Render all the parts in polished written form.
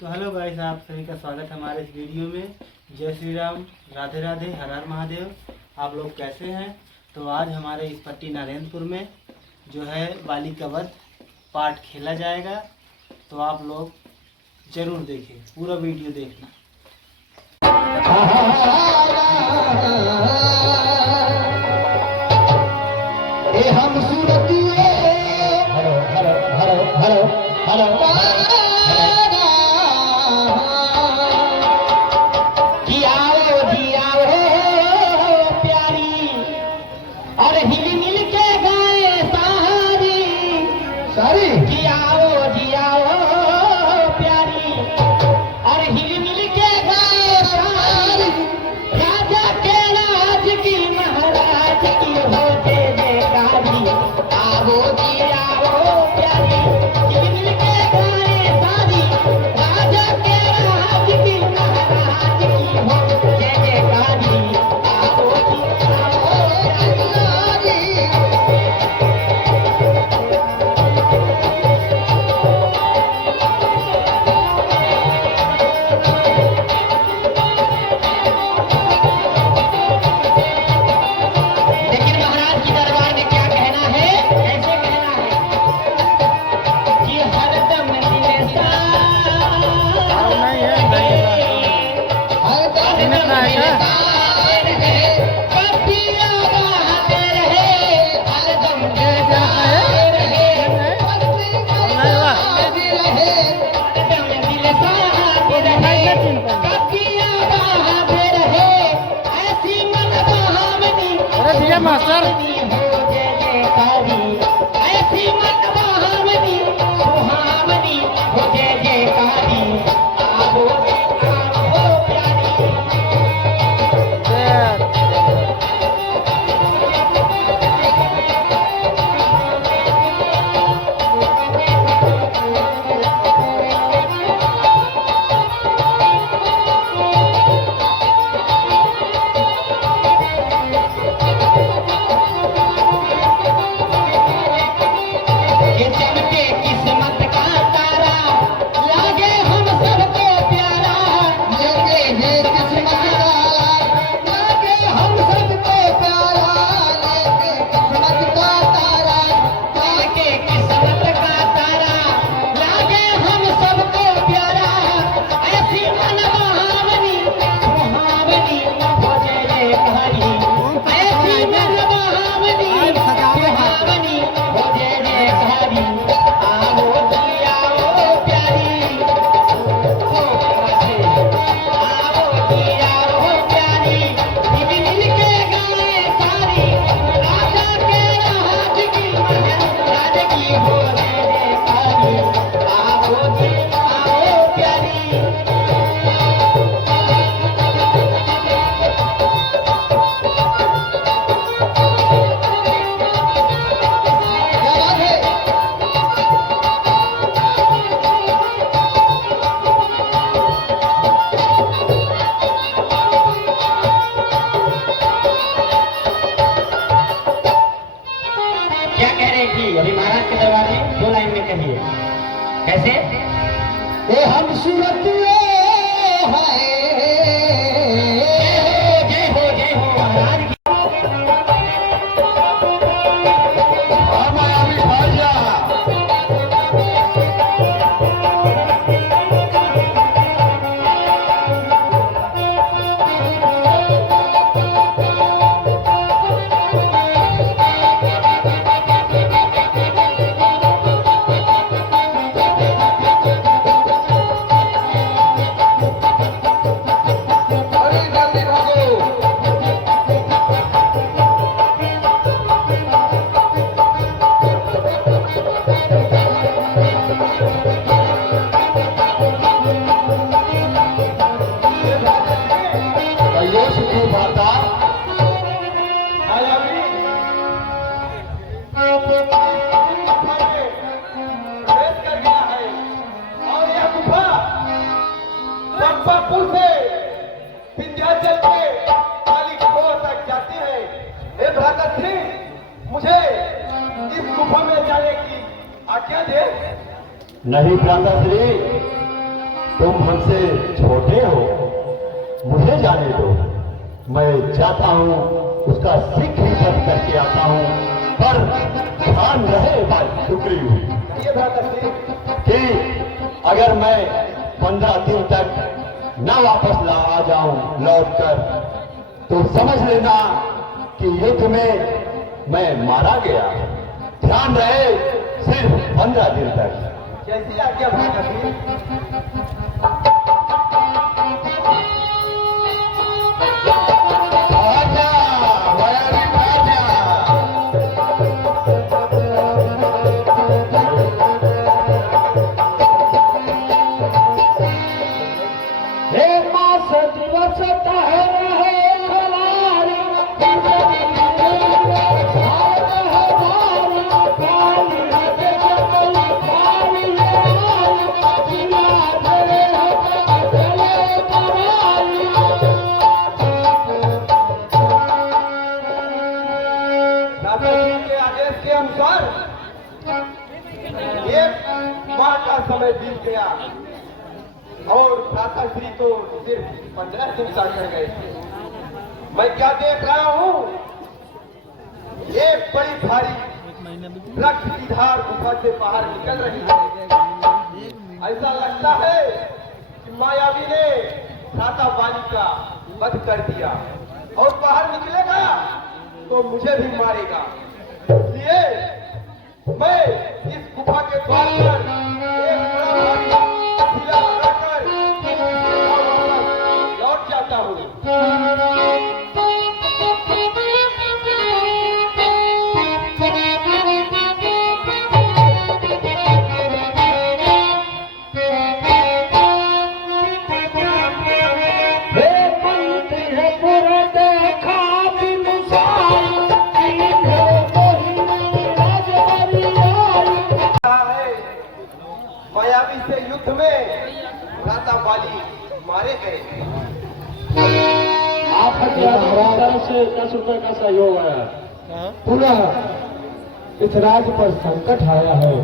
तो hello guys, आप सभी का स्वागत है हमारे इस वीडियो में। जय श्री राम, राधे राधे, हर हर महादेव। आप लोग कैसे हैं? तो आज हमारे इस पट्टी नरेंद्रपुर में जो है बाली का वध पाठ खेला जाएगा। तो आप लोग जरूर देखें, पूरा वीडियो देखना। हम सूरतिए hello hello hello hello hello हिल मिल के गाए सारी जियाओ जियाओ प्यारी, और हिल मिल के गाए सारी, राजा के राज की महाराज की हो जय जयकारी। आओ जियाओ प्यारी, हिल मिल के गाए सारी, राजा के राज की महाराज की हो जय जयकारी। आओ जियाओ प्यारी। मास्टर ऐसी मन बहावनी सुहावनी हो जय जयकारी। आओ आओ प्यारी। अभी महाराज के दरबार में 2 लाइन में कहिए कैसे? ए हम सूरतिए हैं, जय हो जय हो महाराज की। मुझे इस गुफा में जाने की आज्ञा दे। नहीं भ्राता श्री, तुम हमसे छोटे हो, मुझे जाने दो। मैं जाता हूँ, उसका सिख ही बंद करके आता हूँ, पर ध्यान रहे बात टुकड़ी हुई कि अगर मैं 15 दिन तक न वापस ला आ जाऊं लौट कर, तो समझ लेना कि युद्ध में मैं मारा गया। ध्यान रहे सिर्फ 15 दिन तक। जैसी आज्ञा भाई कबीर। आजा, मायावी आजा। हे मास दिवस तहरे खलारी के आदेश के अनुसार एक माह का समय बीत गया और भ्राता श्री को सिर्फ 15 दिन कर गए थे। मैं क्या देख रहा हूँ, एक बड़ी भारी वृक्ष की धार गुफा से बाहर निकल रही है। ऐसा लगता है कि मायावी ने भ्राता वाली का वध कर दिया और बाहर निकलेगा तो मुझे भी मारेगा। इसलिए मैं इस गुफा के द्वार पर एक बड़ा भारी किला लगाकर वापस लौट जाता हूँ। मायावी से युद्ध में भ्राता वाली मारे गए। आप तरफ से 10 रुपए का सहयोग है। पुनः इस राज्य पर संकट आया है,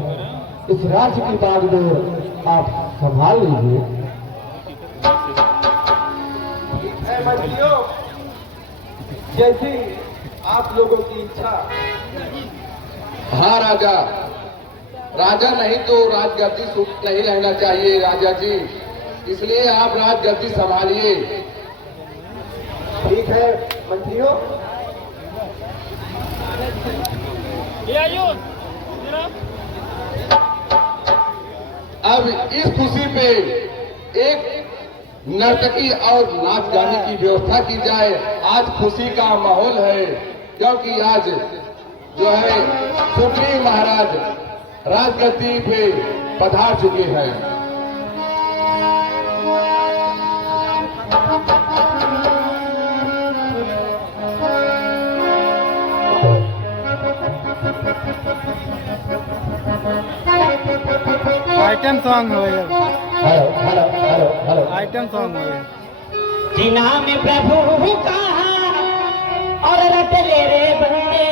इस राज्य की बागडोर आप संभाल लीजिए। है मंत्रियों, जैसी आप लोगों की इच्छा। हाँ राजा, राजा नहीं तो राजगद्दी सूट नहीं रहना चाहिए राजा जी, इसलिए आप राजगद्दी संभालिए। ठीक है मंत्रियों। अब इस खुशी पे एक नर्तकी और नाच गाने की व्यवस्था की जाए। आज खुशी का माहौल है, क्योंकि आज जो है सुग्रीव महाराज राजगद्दी पे पधार चुके हैं। आइटम सॉन्ग हो गया। Hello hello hello hello. Item song हो गया। जिना में प्रभु का और रट ले रे बंदे,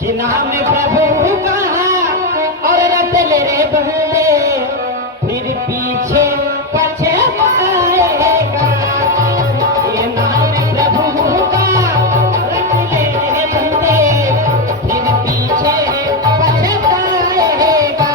जिना में प्रभु का और रट ले रे बंदे, फिर पीछे पछताएगा। ये नाम प्रभु का रट ले रे बंदे, फिर पीछे पछताएगा।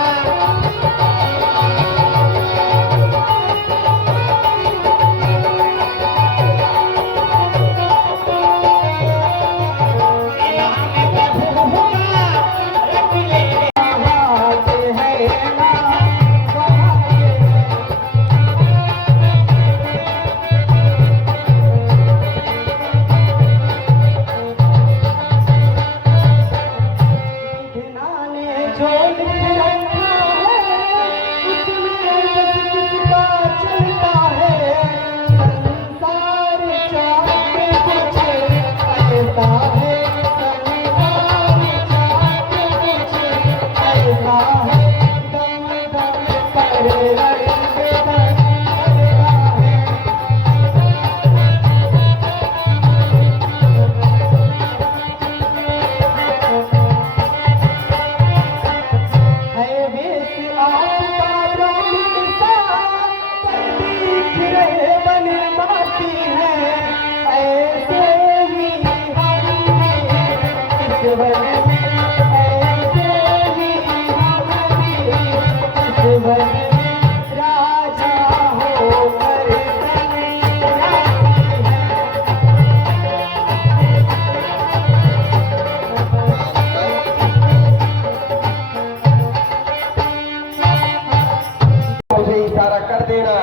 कर देना,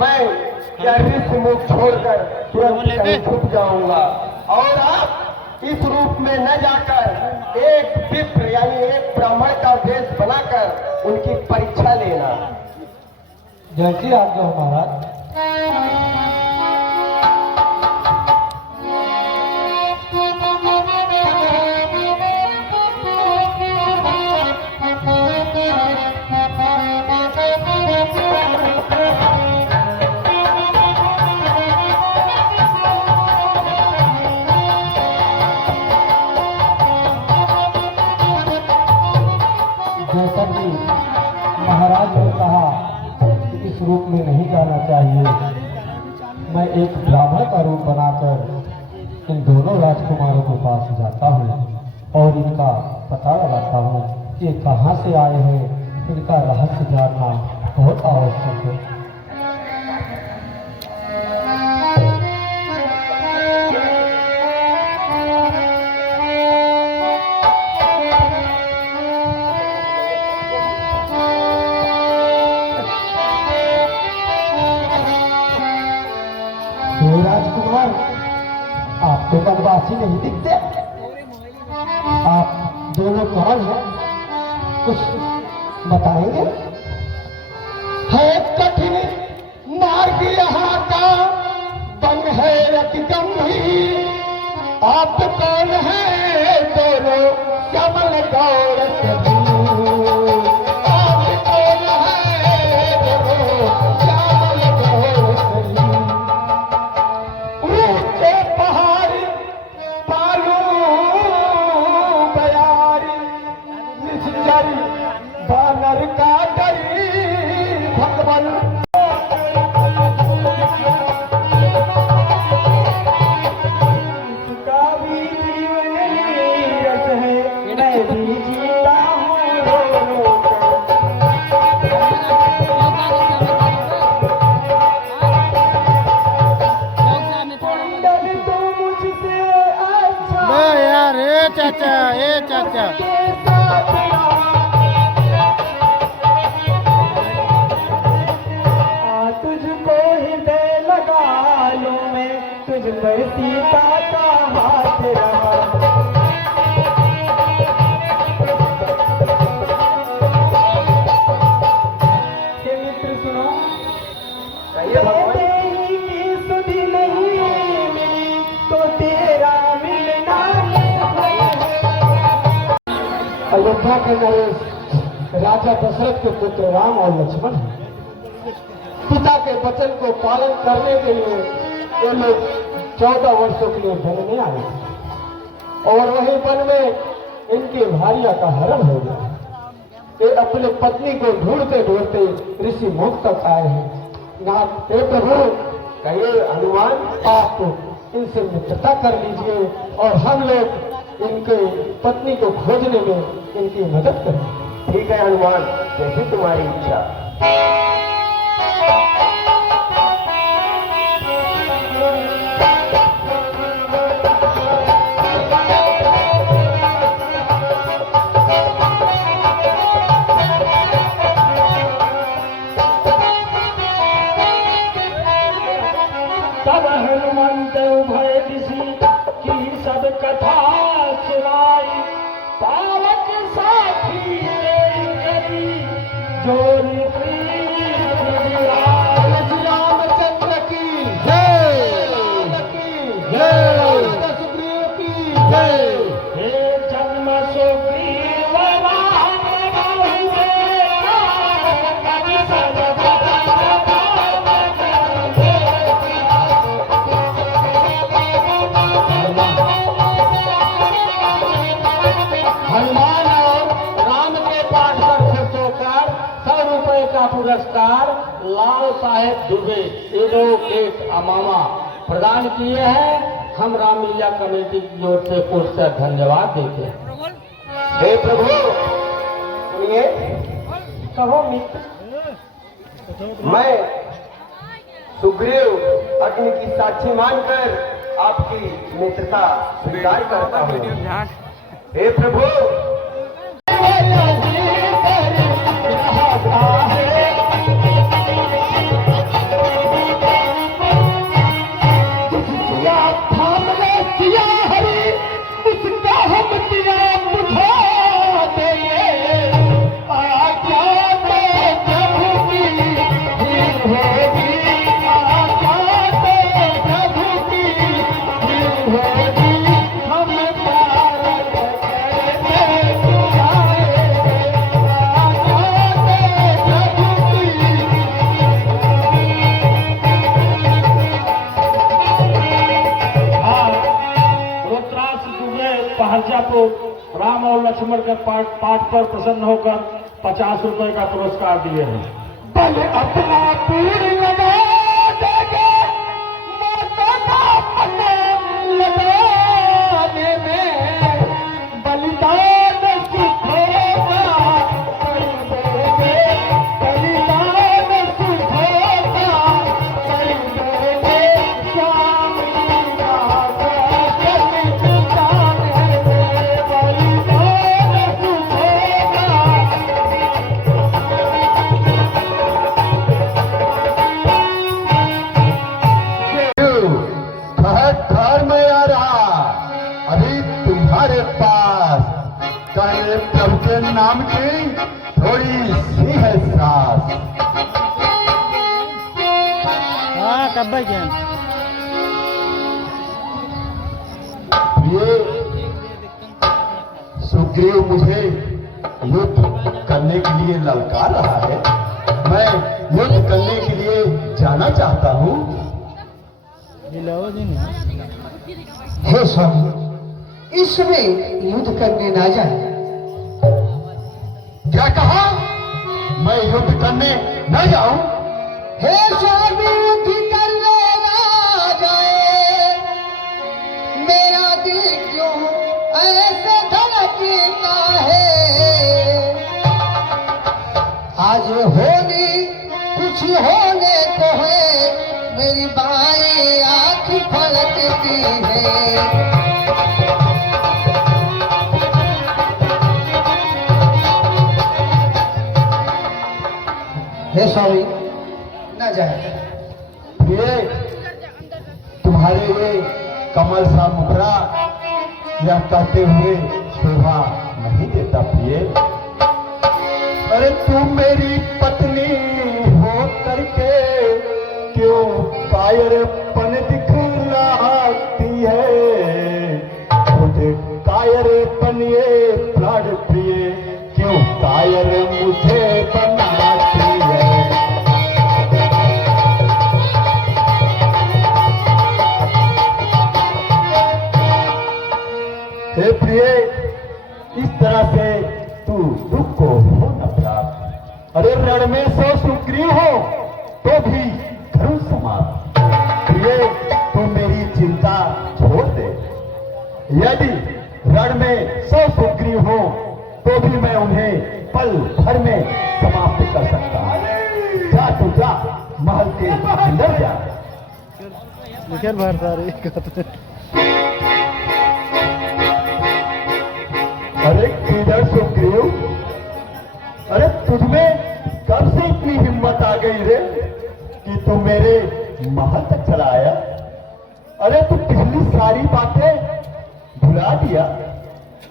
मैं ऋषि मुख छोड़कर तुरंत कहीं छुप जाऊंगा और आप इस रूप में न जाकर एक विप्र यानी एक ब्राह्मण का वेश बनाकर उनकी परीक्षा लेना। जैसी आज्ञा हो महाराज। जैसा कि महाराज ने कहा कि इस रूप में नहीं जाना चाहिए, मैं एक ब्राह्मण का रूप बनाकर इन दोनों राजकुमारों के पास जाता हूँ और इनका पता लगाता हूँ कि कहाँ से आए हैं। इनका रहस्य जानना बहुत आवश्यक है। राजकुमार, आप तो बनवासी नहीं दिखते। आप दोनों कौन हैं? कुछ बताएंगे? है कठिन मार्ग यहाँ का, बन है अति गंभीर। आप कौन हैं? दोनों कमल गौर सजीव। आप कौन हैं? दोनों कमल गौर सजीव। ऊंचे पहाड़ पालू बयारी, निश्चर बानर का डरी भगवान। इसका भी जीवन नीरस है, मैं भी जीता हूँ। यार ए चाचा तुझको हृदय लगा लूं मैं, तुझ पर सीता का हाथ रहा। मित्र सुनो, तेरी की सुधि नहीं मिली तो तेरा मिलना। अयोध्या के नरेश राजा दशरथ के पुत्र राम और लक्ष्मण हैं। पिता के वचन को पालन करने के लिए ये लोग 14 वर्षों के लिए वन में आए थे और वही वन में इनकी भार्या का हरण हो गया। ये अपने पत्नी को ढूंढते ढूंढते ऋषि मुख तक आए हैं। नाथ हे प्रभु, कहिए हनुमान, आप इनसे मित्रता कर लीजिए और हम लोग इनके पत्नी को खोजने में इनकी मदद करें। ठीक है हनुमान, जैसी तुम्हारी इच्छा। तब हनुमंत उभय ऋषि की सब कथा सुनाई। पावक साथी करी जोर रामचंद्र की जय, सुग्रीव की जय। हे जन्म सुग्रीव हनुमान और राम के पाठ पर खर्च होकर 100 रुपए का पुरस्कार लाल साहेब दुबे एडवोकेट अमामा प्रदान किए हैं। हम रामलीला कमेटी की ओर से पुरस्कार धन्यवाद देते हैं। हे प्रभु सुनिए, कहो मित्र। मैं सुग्रीव अग्नि की साक्षी मानकर आपकी मित्रता स्वीकार करता हूँ। हे प्रभु पहरजा को राम और लक्ष्मण के पाठ पर प्रसन्न होकर 50 रुपए का पुरस्कार दिए हैं। बल अपना पूर्ण लगा देंगे, माता का पता लगाने में बलिदान सुख होगा, कर देंगे बलिदान सुख होगा, कर देंगे श्याम प्रभु के नाम की थोड़ी सी है सास। हाँ कब भाई क्या ये सुग्रीव मुझे युद्ध करने के लिए ललकार रहा है। मैं युद्ध करने के लिए जाना चाहता हूँ। हे स्वामी, इस समय युद्ध करने ना जाए। क्या कहा? मैं युद्ध करने न जाऊं? हे स्वामी, युद्ध करने ना जाए। मेरा दिल क्यों ऐसे धड़कता है? आज होने कुछ होने को है, मेरी बाएं आंख फलकती है। हे स्वामी, न जाए। ये तुम्हारे ये कमल सा मुखड़ा यह कहते हुए शोभा नहीं देता प्रिय। अरे तुम मेरी पत्नी हो करके क्यों कायरपन दिखलाती है? मुझे कायरपन ये प्राण प्रिय क्यों कायर मुझे बनाती है? हे प्रिय, इस तरह से तू दुख को हो न प्राप्त। अरे रण में सो सुग्रीव हो तो भी घरों समाप्त। प्रिय, तू मेरी चिंता छोड़ दे। यदि रण में सो सुग्रीव हो तो भी मैं उन्हें पल भर में समाप्त कर सकता हूँ। जा तू जा, महल के अंदर जा। अरे किधर सुग्रीव? अरे तुझमें कब से इतनी हिम्मत आ गई रे कि तू मेरे महल तक चला आया? अरे तू पिछली सारी बातें भुला दिया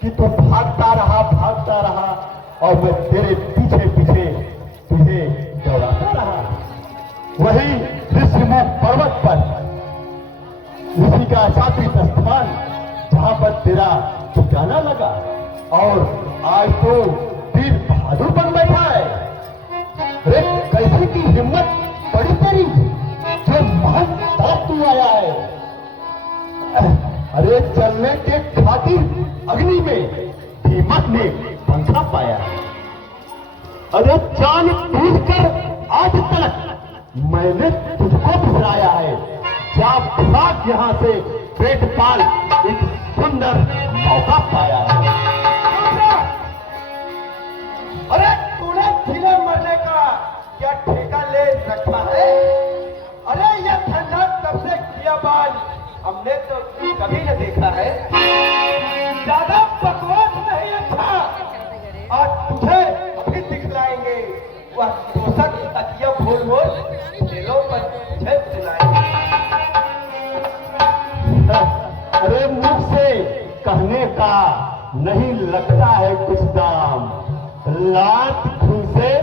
कि तू भागता रहा और मैं तेरे पीछे पीछे तुझे दौड़ाता रहा। वही ऋषिमुख पर्वत पर ऋषि का शापित स्थान जहां पर तेरा ठिकाना लगा, और आज तो वीर बहादुर बन बैठा है। अरे कैसे की हिम्मत बड़ी तेरी जो महल तक तू आया है। अरे चलने के खातिर अग्नि में भीमक ने पंखा पाया। अरे जान बूझकर आज तक मैंने तुझको बिसराया है। जा भाग यहाँ से, पेट पाल एक सुंदर मौका पाया है। क्या ठेका ले रखा है? अरे ये धंधा तब से किया बाल हमने तो कभी न देखा है। ज्यादा बकवास नहीं अच्छा, और तुझे अभी दिखलाएंगे वह पोषक तकिया भूल भूल जेलों पर तुझे दिलाएंगे। अरे मुख से कहने का नहीं लगता है कुछ दाम, लात घूसे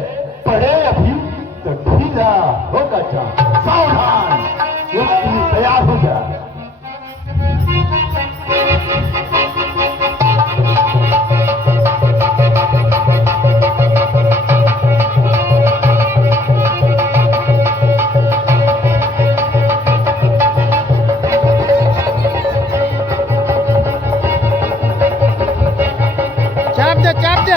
पड़े अभी तो ढीला होगा जा। सावधान, तैयार हो जा। चाप दे।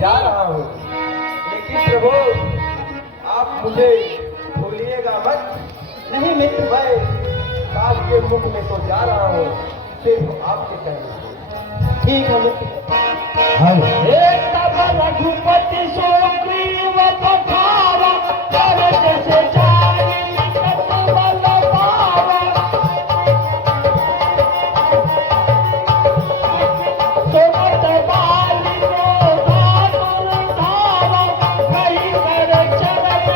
जा रहा हूँ, लेकिन प्रभु आप मुझे भूलिएगा मत। नहीं मित्र, मैं काल के मुख में तो जा रहा हूँ, सिर्फ आपके कहने से। ठीक है मित्र। रघुपति सुग्रीव पठारा भरत से जानी निकट बल पावा। सुमत बाली को धातुर धावा, कहीं कर चरण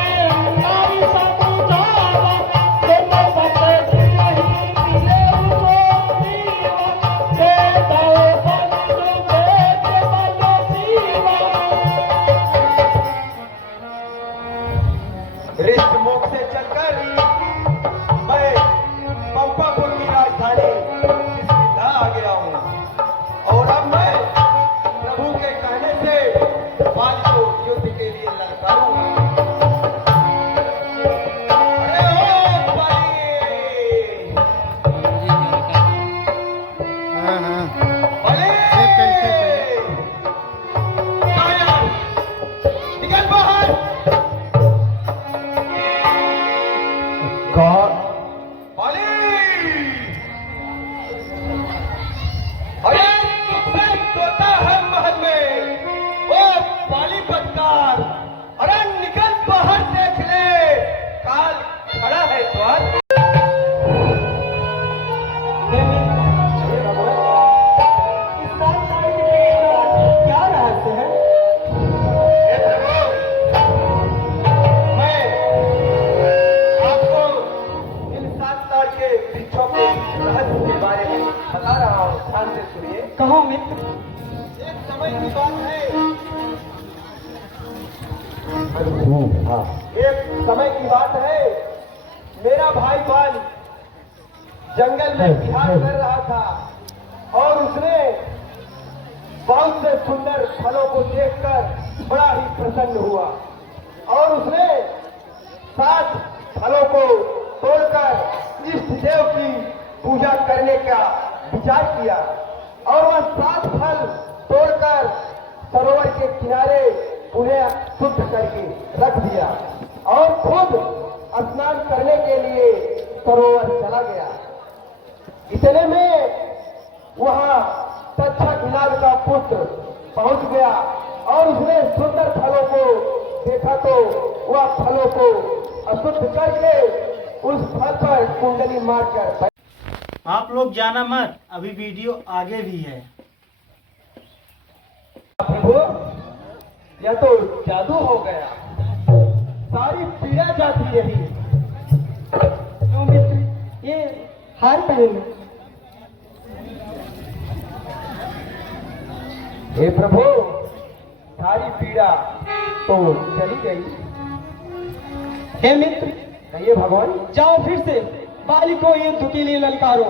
नारी समुझावा। तुम बत नहीं मिले सुग्रीव, दे दो बंधु भेद बल सीवा। ऋषमुख से चलकर मैं पंपापुर की राजधानी किसकिंधा आ गया हूँ, और अब मैं प्रभु के कहने से बाली को युद्ध के लिए ललकारूंगा। अरे ओ बाली! बाली! काया! निकल बाहर! कौन? बाली! अरे तुझसे तोता है महल में, ओ बाली बदकार! अरे निकल बाहर, देख ले काल खड़ा है द्वार। क्या रहस्य है? मैं आपको इन 7 ताड़ के वृक्षों के रहस्य के बारे में बता रहा हूँ, ध्यान से सुनिए। कहो मित्र। एक समय की बात है, हाँ। एक समय की बात है, मेरा भाई बाल जंगल में विहार कर रहा था, और उसने बहुत से सुंदर फलों को देखकर बड़ा ही प्रसन्न हुआ, और उसने 7 फलों को तोड़कर इष्ट देव की पूजा करने का विचार किया, और वह 7 फल तोड़कर सरोवर के किनारे उन्हें शुद्ध करके रख दिया, और खुद स्नान करने के लिए सरोवर चला गया। इतने में वहां तक्षक नाग का पुत्र पहुंच गया, और उसने सुंदर फलों को देखा तो वह फलों को अशुद्ध करके उस फल पर कुंडली मारकर। आप लोग जाना मत, अभी वीडियो आगे भी है। प्रभु, यह तो जादू हो गया, सारी पीड़ा जाती रही। क्यों मित्र, ये हार पहन। हे प्रभु, सारी पीड़ा तो चली गई। हे मित्र, कहिए भगवान। जाओ फिर से बाली को युद्ध के लिए ललकारो।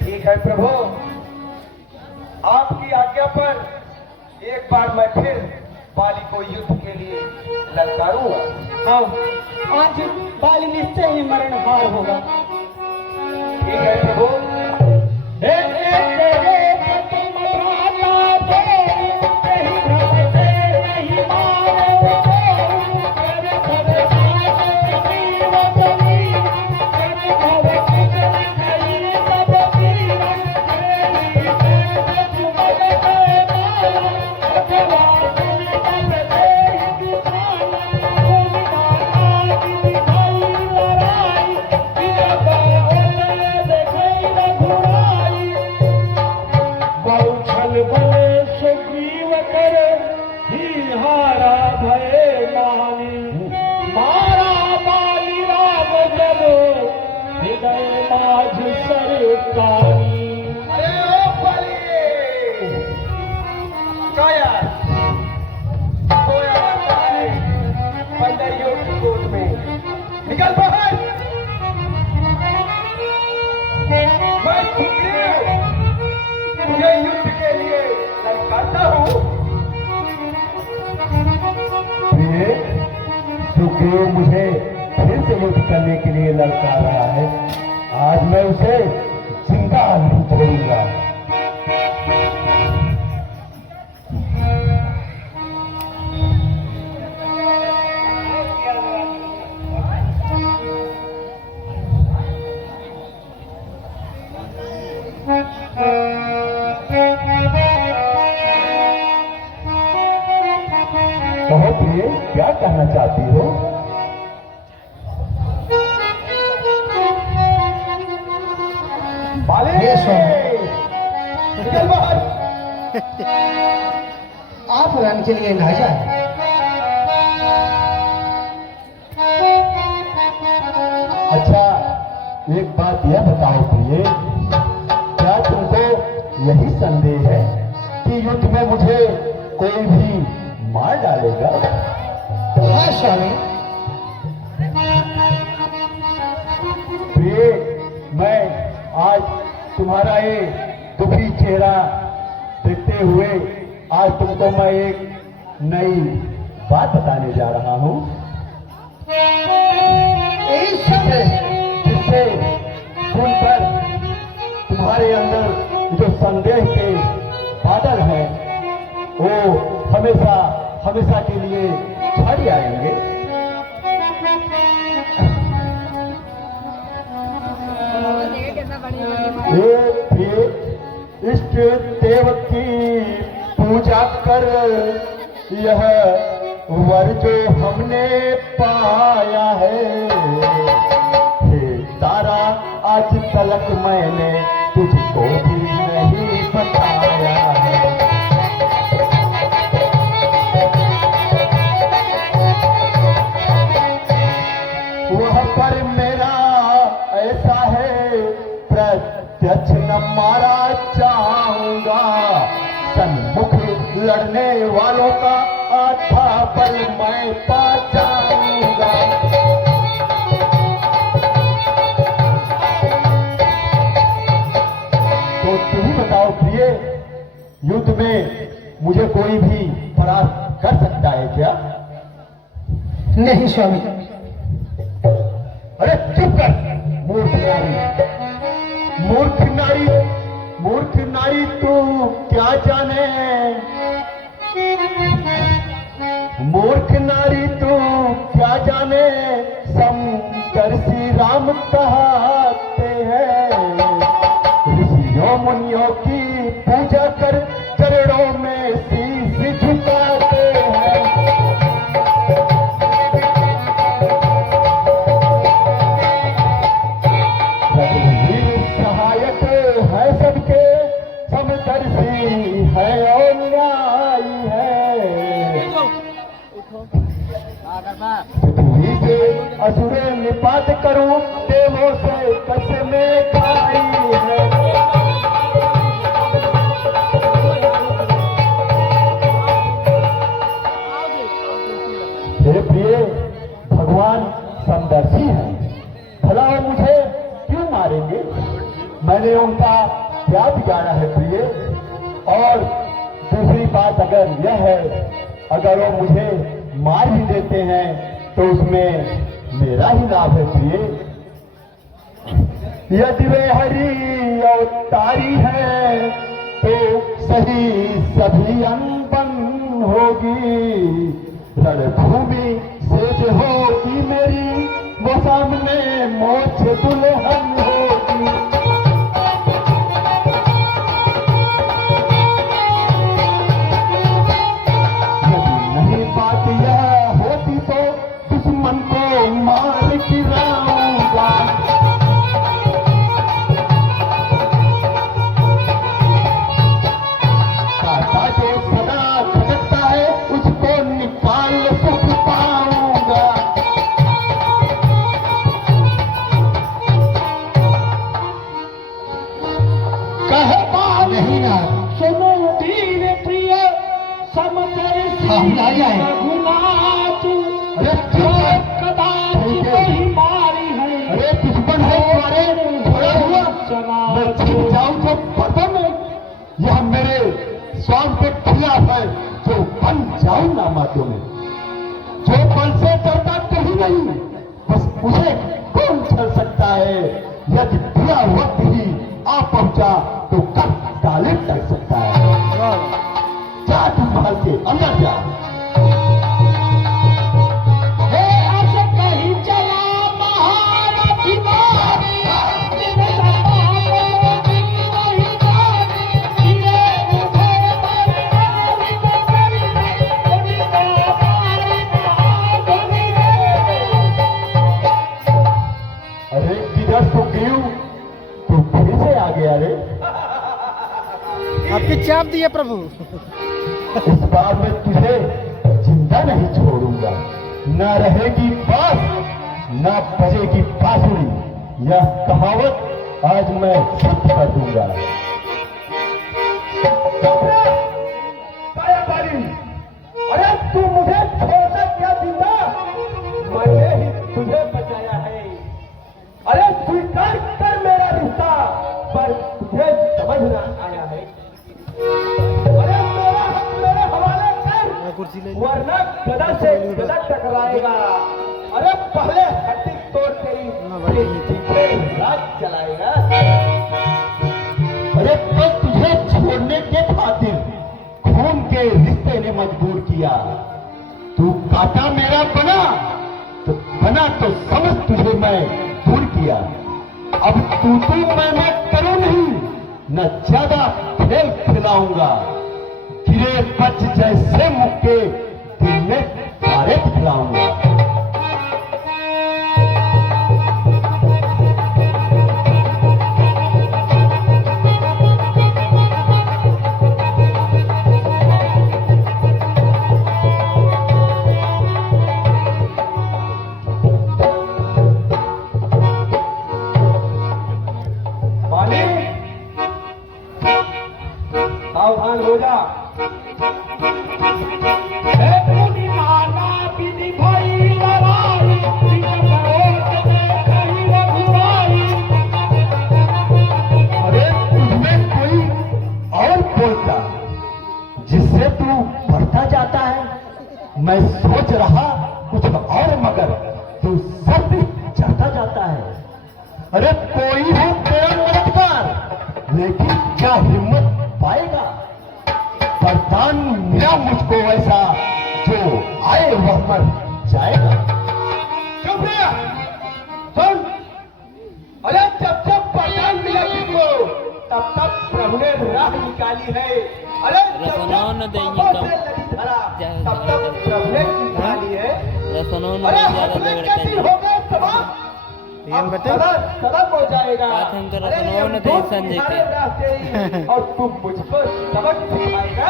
ठीक है प्रभु, आपकी आज्ञा पर एक बार मैं फिर बाली को युद्ध के लिए ललकारूंगा। हाँ, आज बाली निश्चय ही मरणहार होगा। ठीक है प्रभु। अरे ओ बाली, काया सोया रहता है बंदरियों की गोद में। निकल बाहर। मैं सुग्रीव तुझे युद्ध के लिए ललकारता हूँ। सुग्रीव मुझे फिर से युद्ध करने के लिए ललकार रहा है। आज मैं उसे जिंदा नहीं छोड़ूंगा। कहो प्रिय, क्या कहना चाहती हो? निकल बाहर। आप रण के लिए ना जाए। अच्छा, एक बात यह बताओ प्रिय, क्या तुमको यही संदेह है कि युद्ध में मुझे कोई भी मार डालेगा? हाँ स्वामी। प्रिय, मैं आज तुम्हारा ये दुखी चेहरा देखते हुए आज तुमको मैं एक नई बात बताने जा रहा हूँ, जिससे सुनकर तुम्हारे अंदर जो संदेह के बादल हैं वो हमेशा हमेशा के लिए छा जाएंगे। इष्ट देव की पूजा कर, यह वर जो हमने पाया है। हे तारा, आज तलक मैंने तुझको भी नहीं बताया है। वह पर मेरा ऐसा है, प्रत्यक्ष न मारा चाहूंगा, सन्मुख लड़ने वालों का आधा बल मैं पा जाऊंगा। तो तुम बताओ प्रिय, युद्ध में मुझे कोई भी परास्त कर सकता है क्या? नहीं स्वामी। अरे चुप कर मूर्ख नारी, मूर्ख नारी, मूर्ख नारी, तू क्या जाने? मूर्ख नारी, तू क्या जाने? समदर्शी राम कहते हैं, ऋषियों मुनियों की पूजा कर चरणों में शीश झुकाते हैं। सहायक है सबके, समदर्शी है और न्यायी है। पृथ्वी से असुरे निपात करूं, देवों से कसमें खाई है। प्रिय भगवान समदर्शी हैं, भला वो मुझे क्यों मारेंगे? मैंने उनका क्या बिगाड़ा है प्रिय? और दूसरी बात अगर यह है, अगर वो मुझे मार भी देते हैं तो उसमें मेरा ही लाभ है प्रिय। यदि वे हरि अवतारी है तो सही सभी अनबन होगी, रणभूमि से जो होगी मेरी वो सामने मोछ दुल्हन होगी। दुश्मन को मार गिराऊंगा, काटा जो सदा खटकता है उसको निकाल सुख पाऊंगा। कहता नहीं ना सुनो दीन प्रिय समदर्शी आ जाए। अरे कदाचित ही मारी है। अरे दुश्मन है तुम्हारे, थोड़ा हुआ मैं छिप जाऊं तो पता नहीं, यह मेरे स्वाम के खिलाफ है, जो बन जाऊं ना मातों में। जो बल से डरता कहीं नहीं, बस उसे कौन छल सकता है? यदि बुरा वक्त ही आ पहुंचा तो कब ताले टक सकता है। जा तुम महल के अंदर जा। अरे किधर तो गयू तो फिर से आ गया रे। आपकी चाप दी है प्रभु। इस बार मैं तुझे जिंदा नहीं छोड़ूंगा, न रहेगी बांस न बजेगी बांसुरी। यह कहावत आज मैं सिद्ध कर दूंगा। अरे तू मुझे छोड़ना क्या जिंदा? मैंने ही तुझे बचाया है। अरे स्वीकार कर मेरा रिश्ता, पर तुझे समझ ना आया है। अरे मेरा हक मेरे हवाले कर, वरना गदा से गदा टकराएगा। अरे पहले हड्डी तोड़ तेरी राज चलाएगा। अरे तो तुझे छोड़ने के खातिर खून के रिश्ते ने मजबूर किया। तू काटा मेरा बना तो समझ तुझे मैं दूर किया। अब तू मैं करूं नहीं, न ज्यादा खेल खिलाऊंगा। गिरे बच जैसे मुक्के दिल में तारे खिलाऊंगा। सावधान हो जा। अरे तुझमें कोई और बोलता जिससे तू बढ़ता जाता है। मैं सोच रहा कुछ और मगर तू सब चढ़ता जाता है। अरे कोई हो तेरा मददगार, लेकिन क्या हिम्मत पाएगा? वरदान मिला मुझको ऐसा जो आए वह मर जाएगा। चुप रहा, सुन। अरे जब वरदान मिला तुझको, तब प्रभु ने राह निकाली है। अरे जब पापों से लगी धरा, तब प्रभु ने निकाली है। अरे हंसने कैसी हो गए तमाम, सदा हो जाएगा। अरे ये दोस्त तुम्हारे रास्ते ही, और तू मुझको सबक सिखाएगा।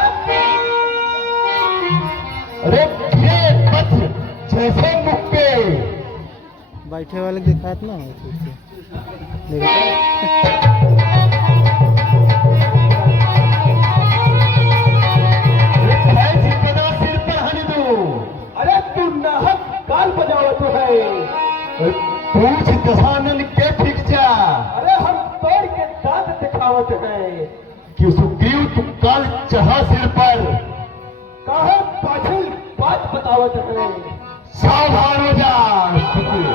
अरे ये बच जैसे मुक्के बैठे वाले दिखात ना सिर पर हनी दू। अरे तू नाहक ताल बजावत है। पूछ दशानन के भिक्षा, अरे हम तोड़ के दांत दिखावत है। कि सुग्रीव तू काल चढ़ा सिर पर, काहे पाछिल बात बतावत है। सावधान हो जा सुग्रीव।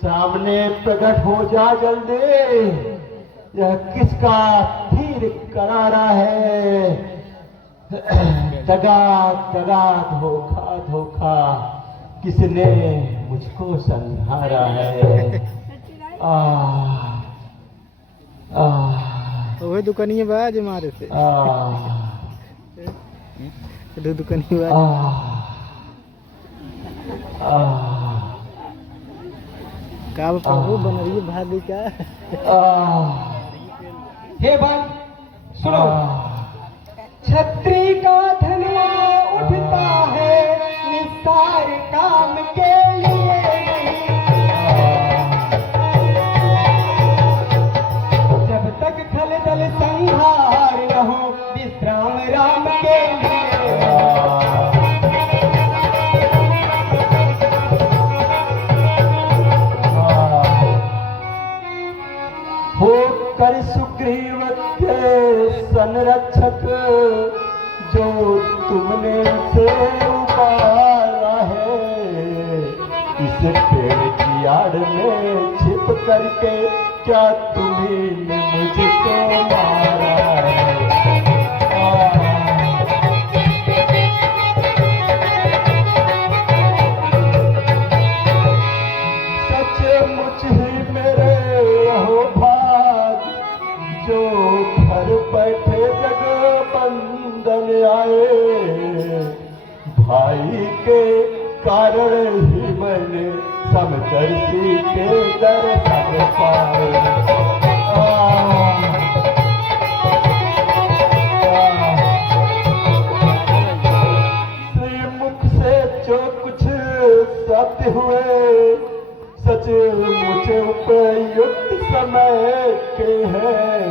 सामने प्रकट हो जा जल्दी, यह किसका तीर करारा है। दगा दगा धोखा धोखा किसने मुझको संहारा है। वही दुकानी बाज मारे थे दुकानी का प्रभु बनरिए भाभी का। हे भाई सुनो, छत्री का धनुआ उठता है निस्तार काम के लिए जब तक खल दल संहार न हो विश्राम राम के लिए। होकर सुग्रीव के संरक्षक जो तुमने से उबारा है, इस पेड़ की आड़ में छिप करके क्या तुम्हें मुझको मारा है। सचमुच ही मेरे हो भाग जो घर बैठे जग बंधन आए। भाई के कारण ही मैंने समदर्शी के दर्शन पाए। श्रीमुख से जो कुछ सत्य हुए सचमुच उपयुक्त समय के हैं।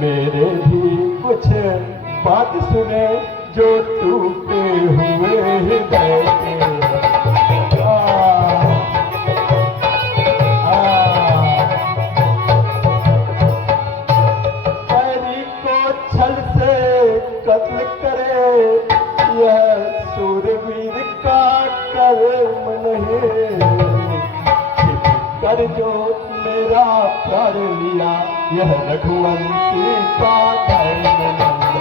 मेरे भी कुछ बात सुने जो टूटे हुए हृदय के। पैरी को छल से कत्ल करे यह सूरवीर का कर्म नहीं। कर जो मेरा प्राण लिया यह रघुवंशी का धर्म नहीं।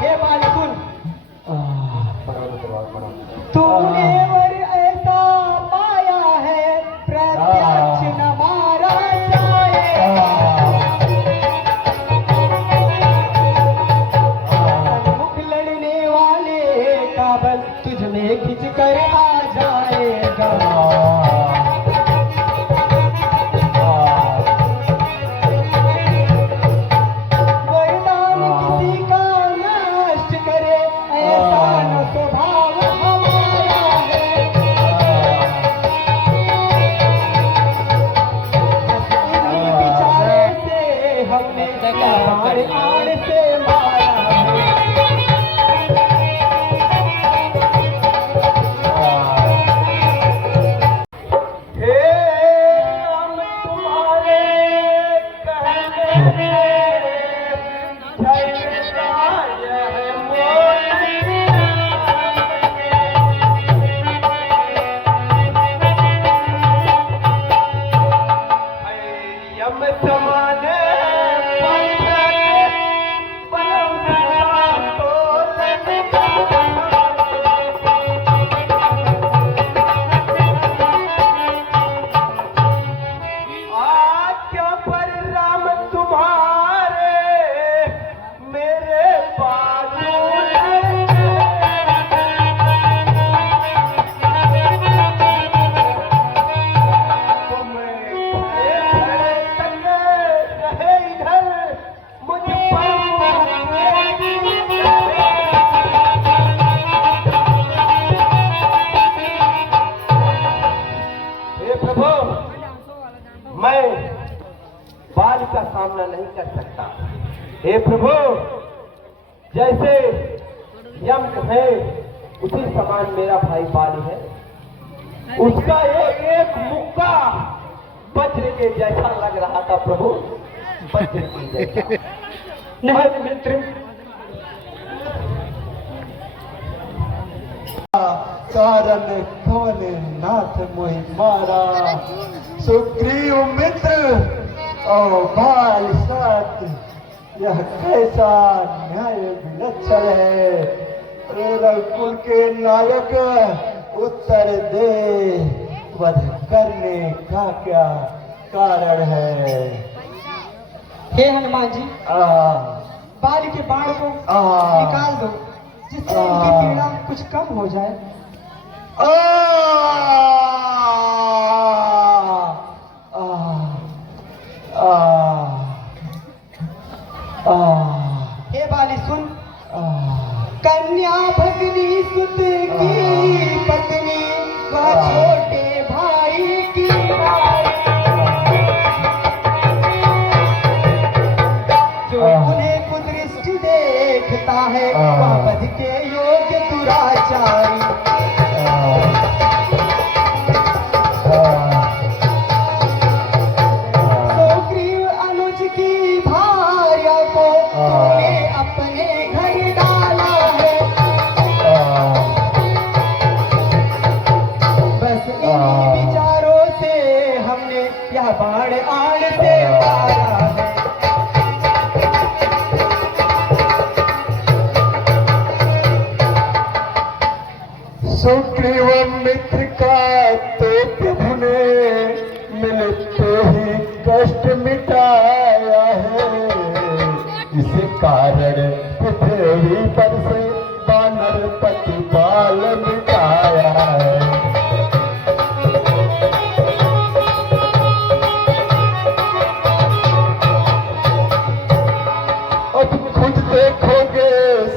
हे बालकुल, तूने वर ऐसा पाया है प्रत्यक्ष न मारा जाए। मुख लड़ने वाले का बल तुझ में खिंच कर आ जाए। बाल का सामना नहीं कर सकता। हे प्रभु, जैसे यम है उसी समान मेरा भाई बाल है, उसका एक मुक्का वज्र के जैसा लग रहा था प्रभु, वज्र के जैसा। नहीं मित्र, कारण कौन नाथ मोहि मारा, सुग्रीव मित्र और बाल साथ, यह कैसा न्याय विलक्षण है। रघुकुल के नायक उत्तर दे, वध करने का क्या कारण है। हे हनुमान जी, बाली के बाण को निकाल दो, जिससे उनकी पीड़ा कुछ कम हो जाए। हे बाली सुन, कन्या भगनी सुत की पत्नी व छोटे भाई की नारी, जो उन्हें कुदृष्टि देखता है वह वध के योग्य दुराचारी। सुग्रीव अनुज की भार्या को तूने अपने घर डाला है, बस इन्हीं विचारों से हमने यह बाण आड़ से मारा है। सुग्रीव मित्र का तो प्रभु ने मिलते ही कष्ट मिटाया है, इस कारण पृथ्वी पर से वानर पति बाल मिटाया है। अब खुद देखोगे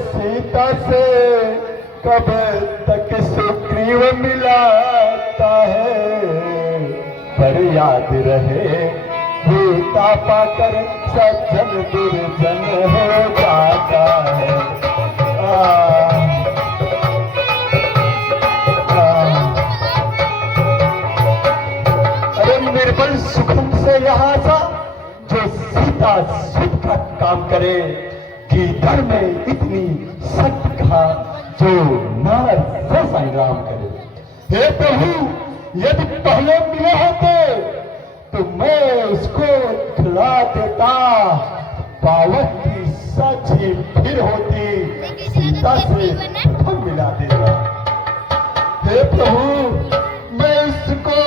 सीता से कब तक सुग्रीव मिलाता है, पर याद रहे सीता पाकर सज्जन दुर्जन हो जाता है। अरे निर्बल सुखम से यहाँ सा जो सीता सुख का काम करे, कि धर्म में इतनी शक्ति कहा जो नार से संग्राम करे। हे प्रभु, यदि पहले मिले होते तो मैं उसको खिला देता, पावक की साक्षी फिर होती, सीता से हम मिला देता। हे प्रभु, मैं उसको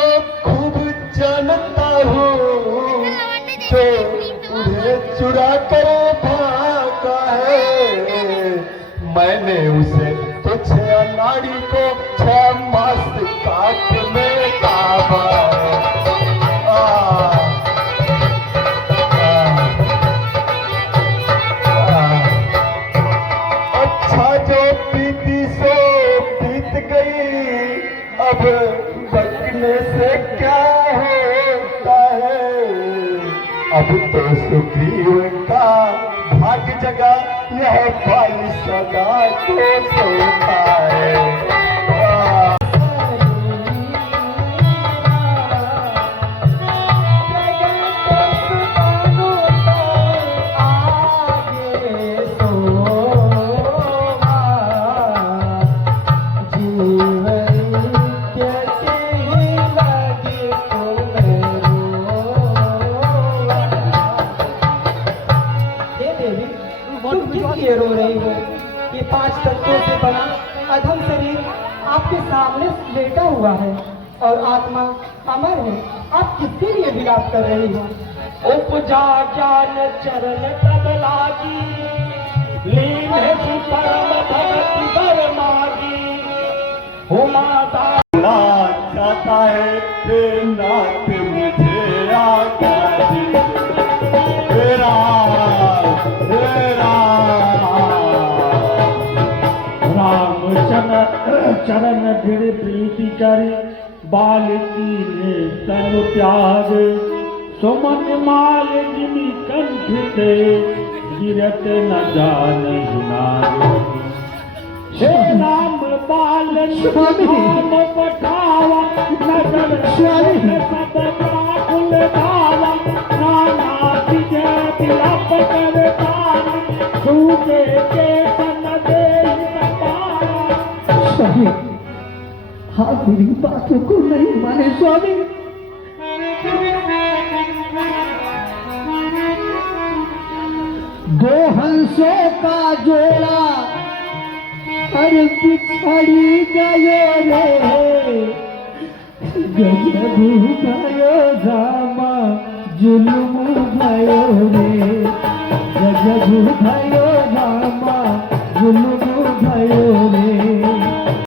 खूब जानता हूँ, जो उन्हें चुरा कर भागा है। मैंने उसे तो 6 नाड़ी को 6 मास काट में काबा है। अच्छा जो बीती सो बीत गई, अब बचने से क्या होता है। अब तो सुग्रीव का भाग जगा, यह बाली सदा को सोता है। रो रही हो? ये 5 तत्वों से बना अधम शरीर आपके सामने लेटा हुआ है और आत्मा अमर है। आप किसके लिए विलाप कर रही हो? उपजा ज्ञान चरण तब लागी, लीन है परम भगति बर मागी। हुमादा चाहता है हे नाथ मुझे आज्ञा दे, हे राम चरण दृढ़ प्रीति कर, बाल की ने तनु त्याग। सुमन माल जिमी कंठ दे गिरत न जान नारी हे राम बाल नाम पठावा नगर सब कुल धावा नाना विजय विलाप कर तारा सूखे के सन दे स्वामी, आप मेरी बातों को नहीं माने स्वामी। दो हंसों का जोड़ा अरे बिछड़ी गयो रे, गजब भयो रामा जुल्म भयो रे, गजब भयो रामा जुल्म भयो